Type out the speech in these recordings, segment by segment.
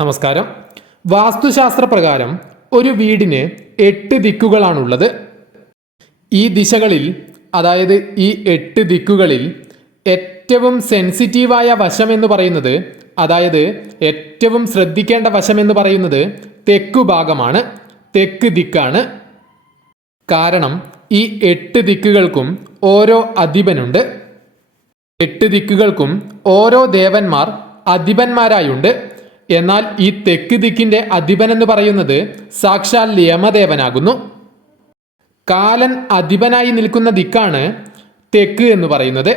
നമസ്കാരം. വാസ്തുശാസ്ത്ര പ്രകാരം ഒരു വീടിന് എട്ട് ദിക്കുകളാണുള്ളത്. ഈ ദിശകളിൽ അതായത് ഈ എട്ട് ദിക്കുകളിൽ ഏറ്റവും സെൻസിറ്റീവായ വശം എന്ന് പറയുന്നത് അതായത് ഏറ്റവും ശ്രദ്ധിക്കേണ്ട വശം എന്ന് പറയുന്നത് തെക്കു ഭാഗമാണ് തെക്ക് ദിക്കാണ്. കാരണം ഈ എട്ട് ദിക്കുകൾക്കും ഓരോ അധിപനുണ്ട്. എട്ട് ദിക്കുകൾക്കും ഓരോ ദേവന്മാർ അധിപന്മാരായുണ്ട്. എന്നാൽ ഈ തെക്ക് ദിക്കിന്റെ അധിപൻ എന്ന് പറയുന്നത് സാക്ഷാൽ യമദേവനാകുന്നു. കാലൻ അധിപനായി നിൽക്കുന്ന ദിക്കാണ് തെക്ക് എന്ന് പറയുന്നത്.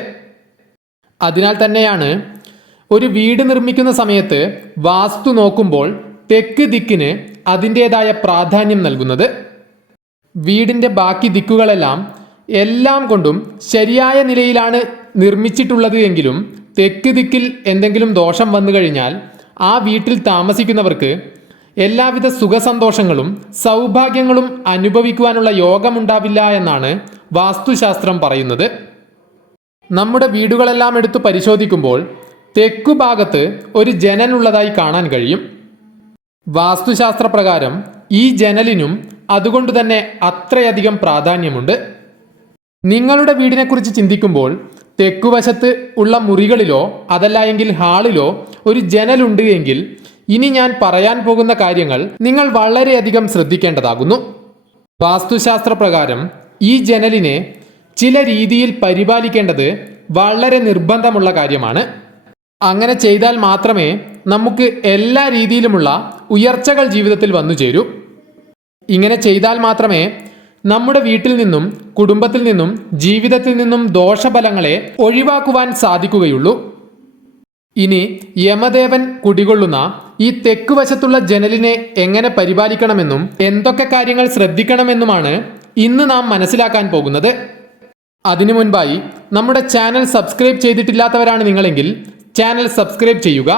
അതിനാൽ തന്നെയാണ് ഒരു വീട് നിർമ്മിക്കുന്ന സമയത്ത് വാസ്തു നോക്കുമ്പോൾ തെക്ക് ദിക്കിന് അതിന്റെതായ പ്രാധാന്യം നൽകുന്നത്. വീടിന്റെ ബാക്കി ദിക്കുകളെല്ലാം എല്ലാം കൊണ്ടും ശരിയായ നിലയിലാണ് നിർമ്മിച്ചിട്ടുള്ളത് എങ്കിലും തെക്ക് ദിക്കിൽ എന്തെങ്കിലും ദോഷം വന്നു കഴിഞ്ഞാൽ ആ വീട്ടിൽ താമസിക്കുന്നവർക്ക് എല്ലാവിധ സുഖസന്തോഷങ്ങളും സൗഭാഗ്യങ്ങളും അനുഭവിക്കുവാനുള്ള യോഗമുണ്ടാവില്ല എന്നാണ് വാസ്തുശാസ്ത്രം പറയുന്നത്. നമ്മുടെ വീടുകളെല്ലാം എടുത്തു പരിശോധിക്കുമ്പോൾ തെക്കു ഭാഗത്ത് ഒരു ജനലുള്ളതായി കാണാൻ കഴിയും. വാസ്തുശാസ്ത്ര പ്രകാരം ഈ ജനലിനും അതുകൊണ്ട് തന്നെ അത്രയധികം പ്രാധാന്യമുണ്ട്. നിങ്ങളുടെ വീടിനെക്കുറിച്ച് ചിന്തിക്കുമ്പോൾ തെക്കുവശത്ത് ഉള്ള മുറികളിലോ അതല്ല എങ്കിൽ ഹാളിലോ ഒരു ജനലുണ്ട് എങ്കിൽ ഇനി ഞാൻ പറയാൻ പോകുന്ന കാര്യങ്ങൾ നിങ്ങൾ വളരെയധികം ശ്രദ്ധിക്കേണ്ടതാകുന്നു. വാസ്തുശാസ്ത്ര പ്രകാരം ഈ ജനലിനെ ചില രീതിയിൽ പരിപാലിക്കേണ്ടത് വളരെ നിർബന്ധമുള്ള കാര്യമാണ്. അങ്ങനെ ചെയ്താൽ മാത്രമേ നമുക്ക് എല്ലാ രീതിയിലുമുള്ള ഉയർച്ചകൾ ജീവിതത്തിൽ വന്നു ചേരൂ. ഇങ്ങനെ ചെയ്താൽ മാത്രമേ നമ്മുടെ വീട്ടിൽ നിന്നും കുടുംബത്തിൽ നിന്നും ജീവിതത്തിൽ നിന്നും ദോഷഫലങ്ങളെ ഒഴിവാക്കുവാൻ സാധിക്കുകയുള്ളൂ. ഇനി യമദേവൻ കുടികൊള്ളുന്ന ഈ തെക്ക് വശത്തുള്ള ജനലിനെ എങ്ങനെ പരിപാലിക്കണമെന്നും എന്തൊക്കെ കാര്യങ്ങൾ ശ്രദ്ധിക്കണമെന്നുമാണ് ഇന്ന് നാം മനസ്സിലാക്കാൻ പോകുന്നത്. അതിനു മുൻപായി നമ്മുടെ ചാനൽ സബ്സ്ക്രൈബ് ചെയ്തിട്ടില്ലാത്തവരാണ് നിങ്ങളെങ്കിൽ ചാനൽ സബ്സ്ക്രൈബ് ചെയ്യുക.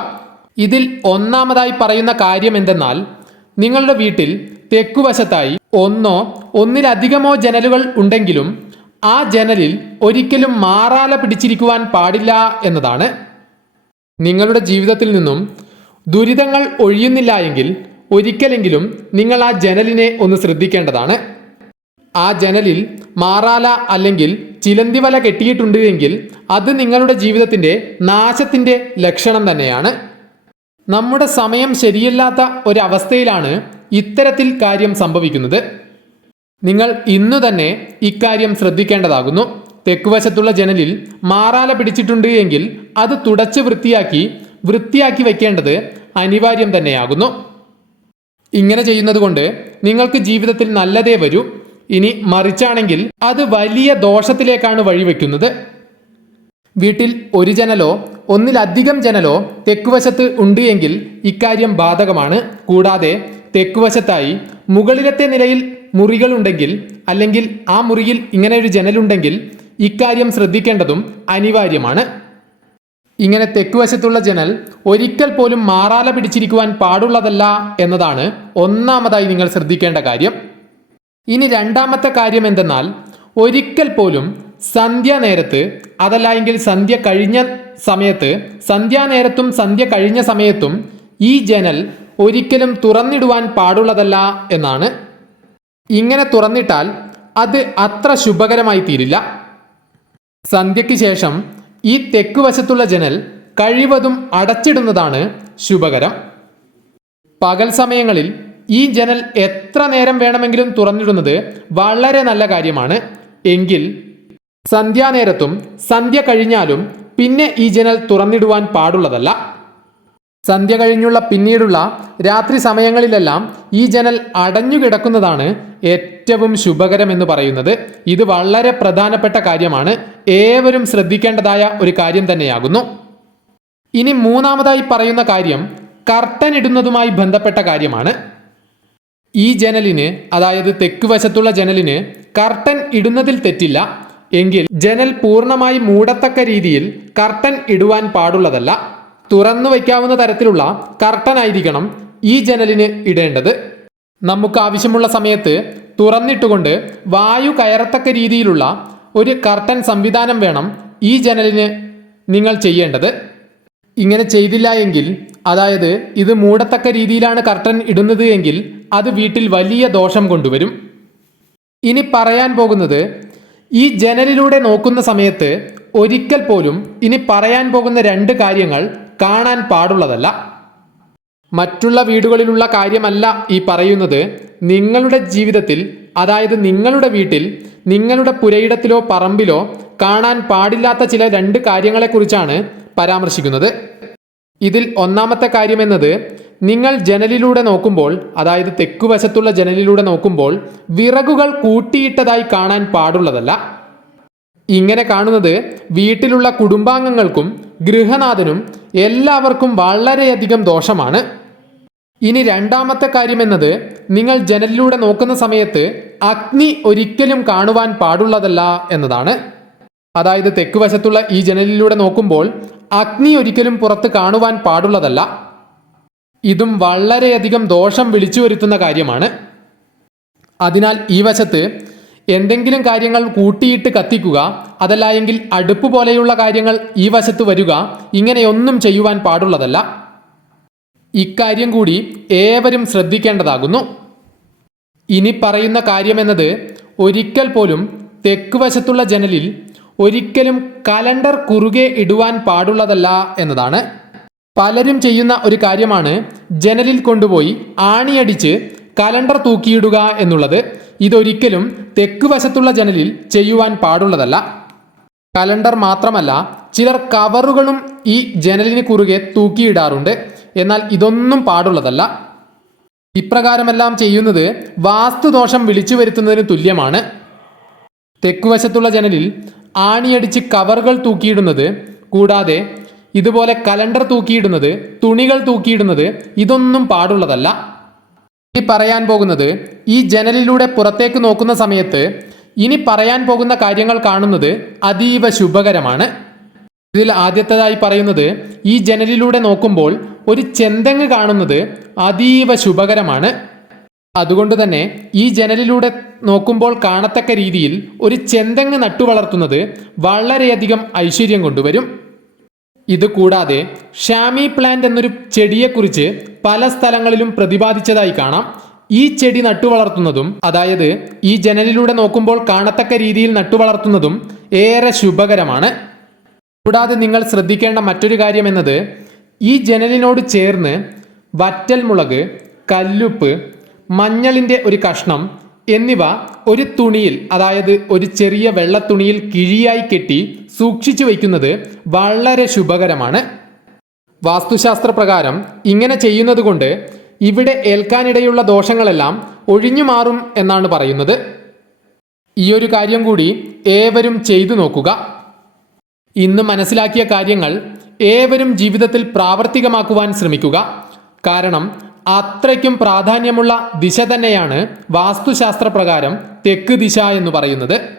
ഇതിൽ ഒന്നാമതായി പറയുന്ന കാര്യം എന്തെന്നാൽ നിങ്ങളുടെ വീട്ടിൽ തെക്കുവശത്തായി ഒന്നോ ഒന്നിലധികമോ ജനലുകൾ ഉണ്ടെങ്കിലും ആ ജനലിൽ ഒരിക്കലും മാറാല പിടിച്ചിരിക്കുവാൻ പാടില്ല എന്നതാണ്. നിങ്ങളുടെ ജീവിതത്തിൽ നിന്നും ദുരിതങ്ങൾ ഒഴിയുന്നില്ല എങ്കിൽ ഒരിക്കലെങ്കിലും നിങ്ങൾ ആ ജനലിനെ ഒന്ന് ശ്രദ്ധിക്കേണ്ടതാണ്. ആ ജനലിൽ മാറാല അല്ലെങ്കിൽ ചിലന്തി വല കെട്ടിയിട്ടുണ്ട് എങ്കിൽ അത് നിങ്ങളുടെ ജീവിതത്തിന്റെ നാശത്തിന്റെ ലക്ഷണം തന്നെയാണ്. നമ്മുടെ സമയം ശരിയല്ലാത്ത ഒരവസ്ഥയിലാണ് ഇത്തരത്തിൽ കാര്യം സംഭവിക്കുന്നത് നിങ്ങൾ ഇന്നു തന്നെ ഇക്കാര്യം ശ്രദ്ധിക്കേണ്ടതാകുന്നു. തെക്കുവശത്തുള്ള ജനലിൽ മാറാല പിടിച്ചിട്ടുണ്ട് എങ്കിൽ അത് തുടച്ച് വൃത്തിയാക്കി വൃത്തിയാക്കി വയ്ക്കേണ്ടത് അനിവാര്യം തന്നെയാകുന്നു. ഇങ്ങനെ ചെയ്യുന്നതുകൊണ്ട് നിങ്ങൾക്ക് ജീവിതത്തിൽ നല്ലതേ വരൂ. ഇനി മറിച്ചാണെങ്കിൽ അത് വലിയ ദോഷത്തിലേക്കാണ് വഴിവെക്കുന്നത്. വീട്ടിൽ ഒരു ജനലോ ഒന്നിലധികം ജനലോ തെക്കുവശത്ത് ഉണ്ട് എങ്കിൽ ഇക്കാര്യം ബാധകമാണ്. കൂടാതെ തെക്കുവശത്തായി മുകളിലത്തെ നിലയിൽ മുറികളുണ്ടെങ്കിൽ അല്ലെങ്കിൽ ആ മുറിയിൽ ഇങ്ങനെ ഒരു ജനലുണ്ടെങ്കിൽ ഇക്കാര്യം ശ്രദ്ധിക്കേണ്ടതും അനിവാര്യമാണ്. ഇങ്ങനെ തെക്കുവശത്തുള്ള ജനൽ ഒരിക്കൽ പോലും മാറാല പിടിച്ചിരിക്കുവാൻ പാടുള്ളതല്ല എന്നതാണ് ഒന്നാമതായി നിങ്ങൾ ശ്രദ്ധിക്കേണ്ട കാര്യം. ഇനി രണ്ടാമത്തെ കാര്യം എന്തെന്നാൽ ഒരിക്കൽ പോലും സന്ധ്യാനേരത്ത് അതല്ല എങ്കിൽ സന്ധ്യ കഴിഞ്ഞ സമയത്ത് സന്ധ്യാനേരത്തും സന്ധ്യ കഴിഞ്ഞ സമയത്തും ഈ ജനൽ ഒരിക്കലും തുറന്നിടുവാൻ പാടുള്ളതല്ല എന്നാണ്. ഇങ്ങനെ തുറന്നിട്ടാൽ അത് അത്ര ശുഭകരമായി തീരില്ല. സന്ധ്യയ്ക്ക് ശേഷം ഈ തെക്ക് വശത്തുള്ള ജനൽ കഴിവതും അടച്ചിടുന്നതാണ് ശുഭകരം. പകൽ സമയങ്ങളിൽ ഈ ജനൽ എത്ര നേരം വേണമെങ്കിലും തുറന്നിടുന്നത് വളരെ നല്ല കാര്യമാണ്. എങ്കിൽ സന്ധ്യാനേരത്തും സന്ധ്യ കഴിഞ്ഞാലും പിന്നെ ഈ ജനൽ തുറന്നിടുവാൻ പാടുള്ളതല്ല. സന്ധ്യ കഴിഞ്ഞുള്ള പിന്നീടുള്ള രാത്രി സമയങ്ങളിലെല്ലാം ഈ ജനൽ അടഞ്ഞുകിടക്കുന്നതാണ് ഏറ്റവും ശുഭകരം എന്ന് പറയുന്നത്. ഇത് വളരെ പ്രധാനപ്പെട്ട കാര്യമാണ്. ഏവരും ശ്രദ്ധിക്കേണ്ടതായ ഒരു കാര്യം തന്നെയാകുന്നു. ഇനി മൂന്നാമതായി പറയുന്ന കാര്യം കർട്ടൻ ഇടുന്നതുമായി ബന്ധപ്പെട്ട കാര്യമാണ്. ഈ ജനലിന് അതായത് തെക്ക് വശത്തുള്ള ജനലിന് കർട്ടൻ ഇടുന്നതിൽ തെറ്റില്ല. എങ്കിൽ ജനൽ പൂർണമായി മൂടത്തക്ക രീതിയിൽ കർട്ടൻ ഇടുവാൻ പാടുള്ളതല്ല. തുറന്നു വയ്ക്കാവുന്ന തരത്തിലുള്ള കർട്ടൻ ആയിരിക്കണം ഈ ജനലിന് ഇടേണ്ടത്. നമുക്ക് ആവശ്യമുള്ള സമയത്ത് തുറന്നിട്ടുകൊണ്ട് വായു കയറത്തക്ക രീതിയിലുള്ള ഒരു കർട്ടൻ സംവിധാനം വേണം ഈ ജനലിന് നിങ്ങൾ ചെയ്യേണ്ടത്. ഇങ്ങനെ ചെയ്തില്ല എങ്കിൽ അതായത് ഇത് മൂടത്തക്ക രീതിയിലാണ് കർട്ടൻ ഇടുന്നത് എങ്കിൽ അത് വീട്ടിൽ വലിയ ദോഷം കൊണ്ടുവരും. ഇനി പറയാൻ പോകുന്നത് ഈ ജനലിലൂടെ നോക്കുന്ന സമയത്ത് ഒരിക്കൽ പോലും ഇനി പറയാൻ പോകുന്ന രണ്ട് കാര്യങ്ങൾ കാണാൻ പാടുള്ളതല്ല. മറ്റുള്ള വീടുകളിലുള്ള കാര്യമല്ല ഈ പറയുന്നത്. നിങ്ങളുടെ ജീവിതത്തിൽ അതായത് നിങ്ങളുടെ വീട്ടിൽ നിങ്ങളുടെ പുരയിടത്തിലോ പറമ്പിലോ കാണാൻ പാടില്ലാത്ത ചില രണ്ട് കാര്യങ്ങളെക്കുറിച്ചാണ് പരാമർശിക്കുന്നത്. ഇതിൽ ഒന്നാമത്തെ കാര്യമെന്നത് നിങ്ങൾ ജനലിലൂടെ നോക്കുമ്പോൾ അതായത് തെക്കുവശത്തുള്ള ജനലിലൂടെ നോക്കുമ്പോൾ വിറകുകൾ കൂട്ടിയിട്ടതായി കാണാൻ പാടുള്ളതല്ല. ഇങ്ങനെ കാണുന്നത് വീട്ടിലുള്ള കുടുംബാംഗങ്ങൾക്കും ഗൃഹനാഥനും എല്ലാവർക്കും വളരെയധികം ദോഷമാണ്. ഇനി രണ്ടാമത്തെ കാര്യമെന്നത് നിങ്ങൾ ജനലിലൂടെ നോക്കുന്ന സമയത്ത് അഗ്നി ഒരിക്കലും കാണുവാൻ പാടുള്ളതല്ല എന്നതാണ്. അതായത് തെക്കുവശത്തുള്ള ഈ ജനലിലൂടെ നോക്കുമ്പോൾ അഗ്നി ഒരിക്കലും പുറത്ത് കാണുവാൻ പാടുള്ളതല്ല. ഇതും വളരെയധികം ദോഷം വിളിച്ചു വരുത്തുന്ന കാര്യമാണ്. അതിനാൽ ഈ വശത്ത് എന്തെങ്കിലും കാര്യങ്ങൾ കൂട്ടിയിട്ട് കത്തിക്കുക അതല്ല എങ്കിൽ അടുപ്പ് പോലെയുള്ള കാര്യങ്ങൾ ഈ വശത്ത് വരിക ഇങ്ങനെയൊന്നും ചെയ്യുവാൻ പാടുള്ളതല്ല. ഇക്കാര്യം കൂടി ഏവരും ശ്രദ്ധിക്കേണ്ടതാകുന്നു. ഇനി പറയുന്ന കാര്യമെന്നത് ഒരിക്കൽ പോലും തെക്ക് വശത്തുള്ള ജനലിൽ ഒരിക്കലും കലണ്ടർ കുറുകെ ഇടുവാൻ പാടുള്ളതല്ല എന്നതാണ്. പലരും ചെയ്യുന്ന ഒരു കാര്യമാണ് ജനലിൽ കൊണ്ടുപോയി ആണിയടിച്ച് കലണ്ടർ തൂക്കിയിടുക എന്നുള്ളത് ഇതൊരിക്കലും തെക്ക് വശത്തുള്ള ജനലിൽ ചെയ്യുവാൻ പാടുള്ളതല്ല. കലണ്ടർ മാത്രമല്ല ചിലർ കവറുകളും ഈ ജനലിന് കുറുകെ തൂക്കിയിടാറുണ്ട്. എന്നാൽ ഇതൊന്നും പാടുള്ളതല്ല. ഇപ്രകാരമെല്ലാം ചെയ്യുന്നത് വാസ്തുദോഷം വിളിച്ചു വരുത്തുന്നതിന് തുല്യമാണ്. തെക്കുവശത്തുള്ള ജനലിൽ ആണിയടിച്ച് കവറുകൾ തൂക്കിയിടുന്നത് കൂടാതെ ഇതുപോലെ കലണ്ടർ തൂക്കിയിടുന്നത് തുണികൾ തൂക്കിയിടുന്നത് ഇതൊന്നും പാടുള്ളതല്ല. ഇനി പറയാൻ പോകുന്നത് ഈ ജനലിലൂടെ പുറത്തേക്ക് നോക്കുന്ന സമയത്ത് ഇനി പറയാൻ പോകുന്ന കാര്യങ്ങൾ കാണുന്നത് അതീവ ശുഭകരമാണ്. ഇതിൽ ആദ്യത്തേതായി പറയുന്നത് ഈ ജനലിലൂടെ നോക്കുമ്പോൾ ഒരു ചെന്തെങ്ങ് കാണുന്നത് അതീവ ശുഭകരമാണ്. അതുകൊണ്ട് തന്നെ ഈ ജനലിലൂടെ നോക്കുമ്പോൾ കാണത്തക്ക രീതിയിൽ ഒരു ചെന്തെങ്ങ് നട്ടുവളർത്തുന്നത് വളരെയധികം ഐശ്വര്യം കൊണ്ടുവരും. ഇത് കൂടാതെ ഷാമി പ്ലാന്റ് എന്നൊരു ചെടിയെക്കുറിച്ച് പല സ്ഥലങ്ങളിലും പ്രതിപാദിച്ചതായി കാണാം. ഈ ചെടി നട്ടുവളർത്തുന്നതും അതായത് ഈ ജനലിലൂടെ നോക്കുമ്പോൾ കാണത്തക്ക രീതിയിൽ നട്ടുവളർത്തുന്നതും ഏറെ ശുഭകരമാണ്. കൂടാതെ നിങ്ങൾ ശ്രദ്ധിക്കേണ്ട മറ്റൊരു കാര്യം എന്നത് ഈ ജനലിനോട് ചേർന്ന് വറ്റൽ മുളക് കല്ലുപ്പ് മഞ്ഞളിന്റെ ഒരു കഷ്ണം എന്നിവ ഒരു തുണിയിൽ അതായത് ഒരു ചെറിയ വെള്ളത്തുണിയിൽ കിഴിയായി കെട്ടി സൂക്ഷിച്ചു വയ്ക്കുന്നത് വളരെ ശുഭകരമാണ്. വാസ്തുശാസ്ത്ര പ്രകാരം ഇങ്ങനെ ചെയ്യുന്നത് കൊണ്ട് ഇവിടെ ഏൽക്കാനിടയുള്ള ദോഷങ്ങളെല്ലാം ഒഴിഞ്ഞു മാറും എന്നാണ് പറയുന്നത്. ഈ ഒരു കാര്യം കൂടി ഏവരും ചെയ്തു നോക്കുക. ഇന്ന് മനസ്സിലാക്കിയ കാര്യങ്ങൾ ഏവരും ജീവിതത്തിൽ പ്രാവർത്തികമാക്കുവാൻ ശ്രമിക്കുക. കാരണം അത്രയ്ക്കും പ്രാധാന്യമുള്ള ദിശ തന്നെയാണ് വാസ്തുശാസ്ത്ര പ്രകാരം തെക്ക് ദിശ എന്ന് പറയുന്നത്.